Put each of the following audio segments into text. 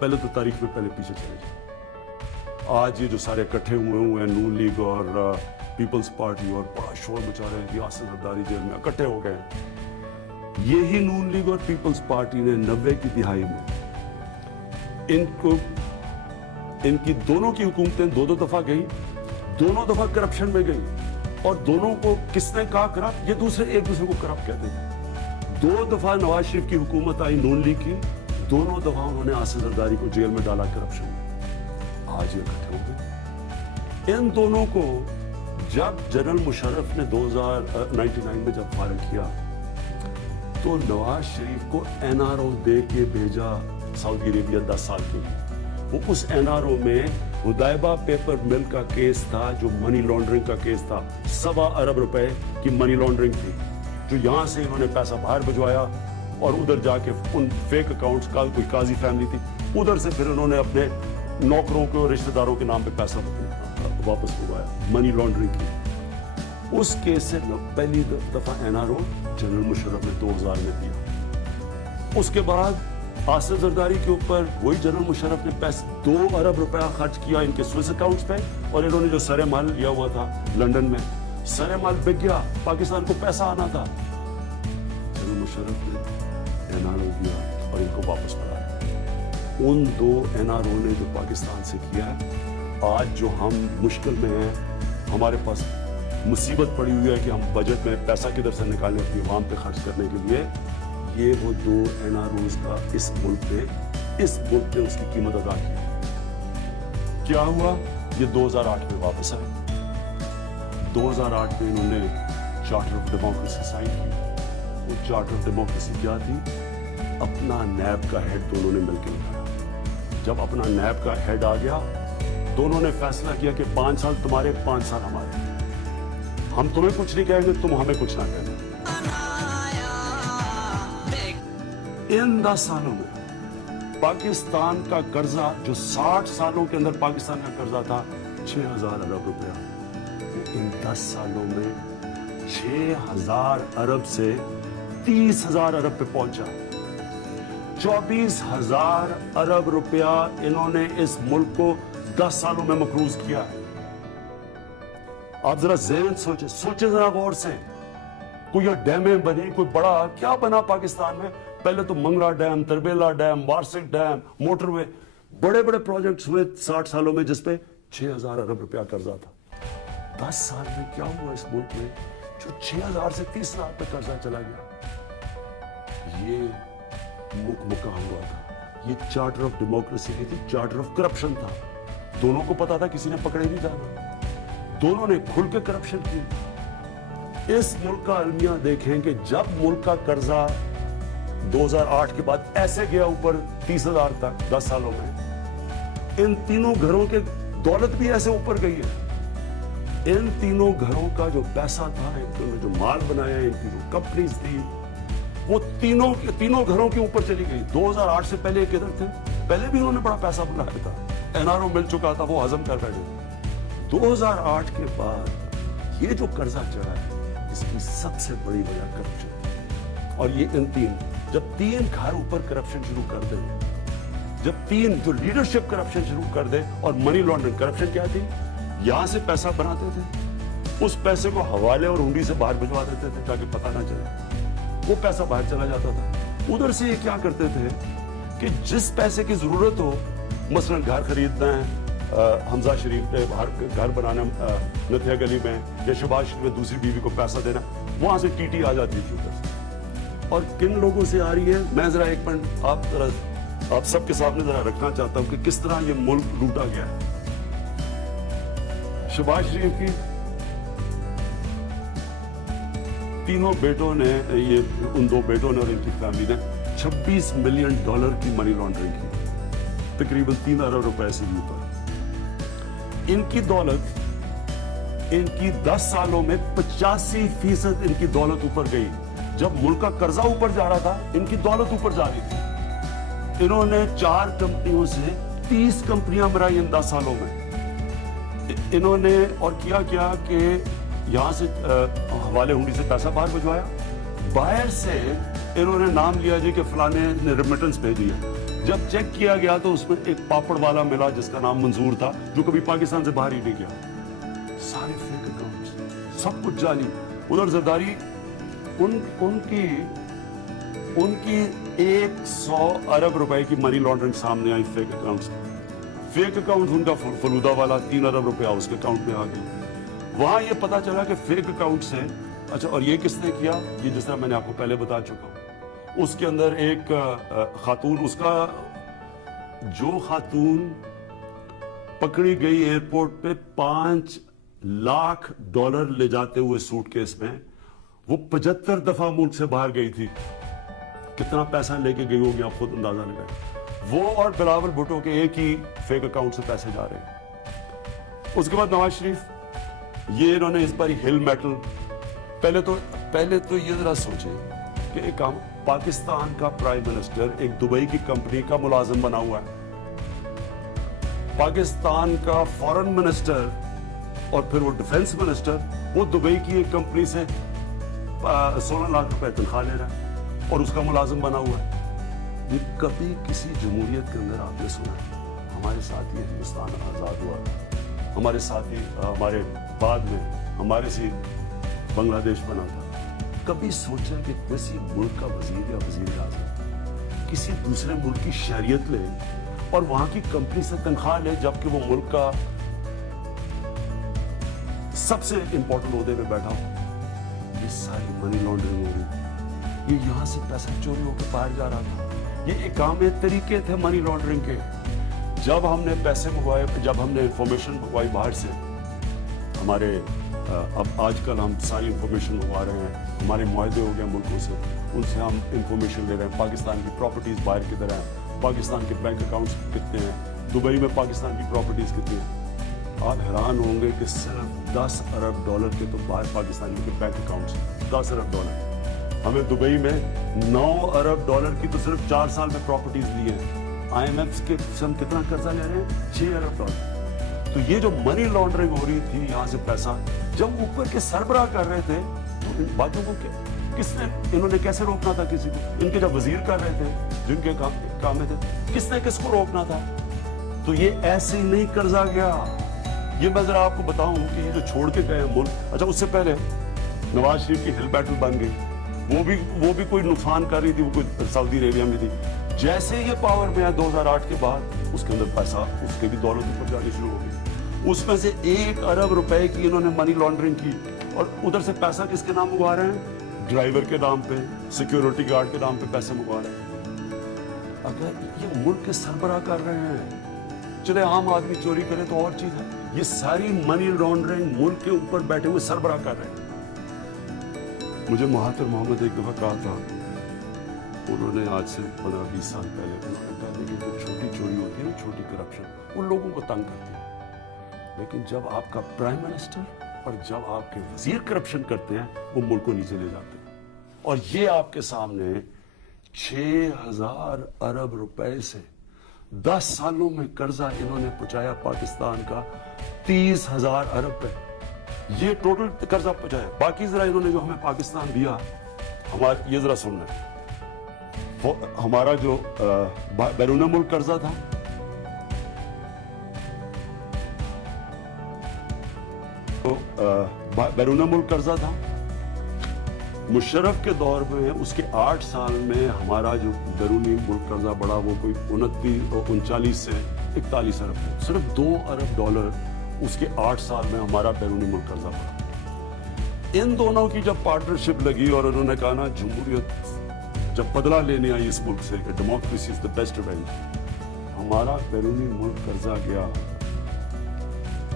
पहले तो तारीख में पहले पीछे चले जाए। आज ये जो सारे इकट्ठे हुए हैं नून लीग और पीपल्स पार्टी और बड़ा शोर मचा रहे हैं कि आसिफ जरदारी जेल में इकट्ठे हो गए हैं। यही नून लीग और पीपल्स पार्टी ने 90 की दिहाई में इनकी दोनों की हुकूमतें दो दफा गई, दोनों दफा करप्शन में गई और दोनों को किसने कहा करप्ट? ये दूसरे एक दूसरे को करप्ट कहते थे। 2 दफा नवाज शरीफ की हुकूमत आई नून लीग की, दोनों दफा उन्होंने आसिफ जरदारी को जेल में डाला करप्शन में। आज ये इकट्ठे हो गए। इन दोनों को जब जनरल मुशर्रफ ने 1999 में जब फारिग किया तो नवाज शरीफ को NRO दे के भेजा सऊदी अरेबिया 10 साल के लिए। वो उस NRO में हुदैबा पेपर मिल का केस था जो मनी लॉन्ड्रिंग का केस था। 1.25 अरब रुपए की मनी लॉन्ड्रिंग थी जो यहां से इन्होंने पैसा बाहर भिजवाया और उधर जाके उन फेक अकाउंट्स का कोई काजी फैमिली थी उधर से फिर उन्होंने अपने नौकरों के और रिश्तेदारों के नाम पे पैसा वापस मंगवाया, मनी लॉन्ड्रिंग की। उस केस से पहली दफा NRO जनरल मुशर्रफ ने 2000 में दिया। उसके बाद आसिफ जरदारी के ऊपर वही जनरल मुशर्रफ ने 2 अरब रुपया खर्च किया इनके स्विस अकाउंट्स पे और इन्होंने जो सरे माल लिया हुआ था लंदन में, सरे माल बिक गया, पाकिस्तान को पैसा आना था, जनरल मुशर्रफ ने NRO दिया और इनको वापस बुलाया। उन 2 NRO ने जो पाकिस्तान से किया है, आज जो हम मुश्किल में हैं, हमारे पास मुसीबत पड़ी हुई है कि हम बजट में पैसा किधर से निकालें अपनी आवाम पे खर्च करने के लिए, ये वो 2 NROs का इस मुल्क ने उसकी कीमत अदा की। क्या हुआ? ये 2008 में वापस आए। 2008 में इन्होंने चार्टर ऑफ डेमोक्रेसी साइन की। वो चार्टर ऑफ डेमोक्रेसी क्या थी? अपना नैब का हेड दोनों ने मिलकर उठाया। जब अपना नैब का हेड आ गया, दोनों ने फैसला किया कि 5 साल तुम्हारे, 5 साल हमारे। हम तुम्हें कुछ नहीं कहेंगे, तुम हमें कुछ ना कहना। इन 10 सालों में पाकिस्तान का कर्जा जो 60 सालों के अंदर पाकिस्तान का कर्जा था 6000 अरब रुपया, इन 10 सालों में 6000 अरब से 30,000 अरब पे पहुंचा। 24,000 अरब रुपया इन्होंने इस मुल्क को 10 सालों में मकरूज किया है। आप जरा ज़हन सोचे जरा गौर से। कोई ये डैमें बनी, कोई बड़ा क्या बना पाकिस्तान में? पहले तो Mangla dam, Tarbela dam, Warsak dam, motorway, बड़े बड़े प्रोजेक्ट्स हुए 60 सालों में जिसपे 6000 अरब रुपया कर्जा था। 10 साल में क्या हुआ इस मुल्क में जो 6000 से 30,000 पे कर्जा चला गया? ये मुक्का हुआ था। ये चार्टर ऑफ डेमोक्रेसी नहीं थी, चार्टर ऑफ करप्शन था। दोनों को पता था, किसी ने पकड़े नहीं जाना। दोनों ने खुल के करप्शन की। इस मुल्क का अलमिया देखें कि जब मुल्क का कर्जा 2008 के बाद ऐसे गया ऊपर 30,000 तक 10 सालों में, इन तीनों घरों के दौलत भी ऐसे ऊपर गई है। इन तीनों घरों का जो पैसा था, इन्होंने जो माल बनाया, इनकी जो कंपनीज थी, वो तीनों घरों के ऊपर चली गई। 2008 से पहले किधर थे? पहले भी उन्होंने बड़ा पैसा बनाया था, NRO मिल चुका था, वो हजम कर बैठे। 2008 के बाद ये जो कर्जा चढ़ा है, इसकी सबसे बड़ी वजह करप्शन थी। और ये जब 3 घर ऊपर करप्शन शुरू कर दे, जब 3 जो लीडरशिप करप्शन शुरू कर दे, और मनी लॉन्ड्रिंग करप्शन क्या थी? यहां से पैसा बनाते थे, उस पैसे को हवाले और हुंडी से बाहर भिजवा देते थे ताकि पता ना चले, वो पैसा बाहर चला जाता था। उधर से ये क्या करते थे कि जिस पैसे की जरूरत हो, मसलन घर खरीदना है, हमजा शरीफ ने घर बनाना नथिया गली में, या शहबाज शरीफ में दूसरी बीवी को पैसा देना, वहां से टीटी आ जाती थी उधर से। और किन लोगों से आ रही है, मैं जरा एक मिनट आप सबके सामने जरा रखना चाहता हूं कि किस तरह ये मुल्क लूटा गया है। शहबाज शरीफ की तीनों बेटों ने, ये उन 2 बेटों ने और इनकी फैमिली ने $26 मिलियन की मनी लॉन्ड्रिंग की, तकरीबन 3 अरब रुपए से ऊपर। इनकी दौलत, इनकी 10 सालों में 85% इनकी दौलत ऊपर गई। जब मुल्क का कर्जा ऊपर जा रहा था, इनकी दौलत ऊपर जा रही थी। इन्होंने 4 कंपनियों से 30 कंपनियां बनाई इन 10 सालों में। इन्होंने और किया क्या कि यहां से हवाले हुंडी से पैसा बाहर भिजवाया, बाहर से इन्होंने नाम लिया जी कि फलाने ने रेमिटेंस भेजी है, जब चेक किया गया तो उसमें एक पापड़ वाला मिला जिसका नाम मंजूर था, जो कभी पाकिस्तान से बाहर ही नहीं गया। सारे फेक अकाउंट्स, सब कुछ जाली। उधर जरदारी उनकी 100 अरब रुपए की मनी लॉन्ड्रिंग सामने आई फेक अकाउंट्स। फेक अकाउंट उनका फलूदा वाला 3 अरब रुपया उसके अकाउंट में आ गया। वहां ये पता चला कि फेक अकाउंट से, अच्छा, और ये किसने किया? ये जिस तरह मैंने आपको पहले बता चुका हूं। उसके अंदर एक खातून, उसका जो खातून पकड़ी गई एयरपोर्ट पे $5 लाख ले जाते हुए सूटकेस में, वो 75 दफा मुल्क से बाहर गई थी। कितना पैसा लेके गई होगी आप खुद अंदाजा लगाएं। वो और बिलावल भुट्टो के एक ही फेक अकाउंट से पैसे जा रहे हैं। उसके बाद नवाज शरीफ, ये इन्होंने इस बार हिल मेटल, पहले तो ये जरा सोचे कि एक काम, पाकिस्तान का प्राइम मिनिस्टर एक दुबई की कंपनी का मुलाजिम बना हुआ है, पाकिस्तान का फॉरेन मिनिस्टर और फिर वो डिफेंस मिनिस्टर, वो दुबई की एक कंपनी से 16 लाख रुपए तनख्वाह ले रहा है और उसका मुलाजिम बना हुआ है। ये कभी किसी जमहूरियत के अंदर आपने सुना है? हमारे साथ ही हिंदुस्तान आजाद हुआ, हमारे साथ ही हमारे बाद में हमारे से बांग्लादेश बना था। कभी सोचा कि किसी मुल्क का वजीर या वजीर आज़म किसी दूसरे मुल्क की शरीयत ले और वहां की कंपनी से तनख्वाह ले, जबकि वो मुल्क का सबसे इंपॉर्टेंट ओहदे पे बैठा हो? ये सारी मनी लॉन्ड्रिंग हो रही, ये यहां से पैसा चोरी होकर बाहर जा रहा था। ये इकामे तरीके थे मनी लॉन्ड्रिंग के। जब हमने पैसे मंगवाए, जब हमने इंफॉर्मेशन मंगवाई बाहर से, हमारे अब आजकल हम सारी इंफॉर्मेशन मंगवा रहे हैं, हमारे मुआहदे हो गए मुल्कों से, उनसे हम इंफॉर्मेशन ले रहे हैं। पाकिस्तान की प्रॉपर्टीज बाहर की तरह हैं, पाकिस्तान के बैंक अकाउंट्स कितने हैं, दुबई में पाकिस्तान की प्रॉपर्टीज कितनी हैं। आप हैरान होंगे कि सिर्फ $10 अरब के तो बाहर पाकिस्तानी के बैंक अकाउंट्स, $10 अरब। हमें दुबई में $9 अरब की तो सिर्फ 4 साल में प्रॉपर्टीज ली है। IMF के हम कितना कर्जा ले रहे हैं? $6 अरब। तो ये जो मनी लॉन्ड्रिंग हो रही थी, यहाँ से पैसा जब ऊपर के सरबराह कर रहे थे, तो इन बातों को किसने, इन्होंने कैसे रोकना था किसी को? इनके जब वजीर कर रहे थे, जिनके काम में थे, किसने किसको रोकना था? तो ये ऐसे ही नहीं कर्जा गया। ये मैं जरा आपको बताऊं कि ये जो छोड़ के गए मुल्क, अच्छा, उससे पहले नवाज शरीफ की हिल बैटल बन गई, वो भी कोई नुकसान कर रही थी, वो कोई सऊदी अरेबिया में थी। जैसे ये पावर में आया 2008 के बाद, उसके अंदर पैसा, उसके भी दौलत ऊपर जानी शुरू हो गई। उसमें से $1 अरब की इन्होंने मनी लॉन्ड्रिंग की, और उधर से पैसा किसके नाम मंगवा रहे हैं? ड्राइवर के नाम पे, सिक्योरिटी गार्ड के नाम पे पैसे मंगवा रहे हैं। अगर ये मुल्क के सरबराह कर रहे हैं, चले आम आदमी चोरी करे तो और चीज है, ये सारी मनी लॉन्ड्रिंग मुल्क के ऊपर बैठे हुए सरबराह कर रहे हैं। मुझे महातिर मोहम्मद एक दफा कहा था, उन्होंने आज से 15-20 साल पहले, उन्होंने कहा कि जो छोटी चोरी होती है ना, छोटी करप्शन, वो लोगों को तंग करती है, लेकिन जब आपका प्राइम मिनिस्टर और जब आपके वजीर करप्शन करते हैं, वो मुल्क को नीचे ले जाते हैं। और ये आपके सामने 6000 अरब रुपए से 10 सालों में कर्जा इन्होंने पहुंचाया पाकिस्तान का 30,000 अरब पे। ये टोटल कर्जा पहुंचाया। बाकी जरा इन्होंने जो हमें पाकिस्तान दिया, हमारा ये जरा सुनना है, हमारा जो बैरून मुल्क कर्जा था, तो बैरून मुल्क कर्जा था मुशर्रफ के दौर में, उसके 8 साल में हमारा जो बैरूनी मुल्क कर्जा बढ़ा, वो कोई 39 से 41 अरब था। सिर्फ $2 अरब उसके 8 साल में हमारा बैरूनी मुल्क कर्जा बढ़ा। इन दोनों की जब पार्टनरशिप लगी और उन्होंने कहा ना, जमहूरियत जब बदला लेने आई इस मुल्क से कि democracy is the best revenge, हमारा बैरूनी मुल्क कर्जा गया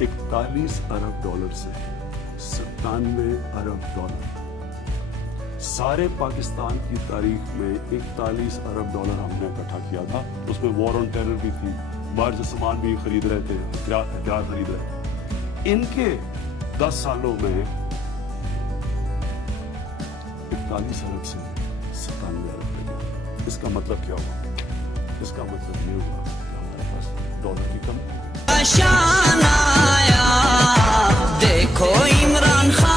$41 अरब से $97 अरब। सारे पाकिस्तान की तारीख में $41 अरब हमने इकट्ठा किया था। उसमें वॉर ऑन टेरर भी थी, बाहर से सामान भी खरीद रहे थे, हथियार खरीद रहे थे। इनके 10 सालों में 41 अरब से 97 अरब पे गया। इसका मतलब क्या हुआ? इसका मतलब ये हुआ कि हमारे पास डॉलर की कमी। देखो इमरान खान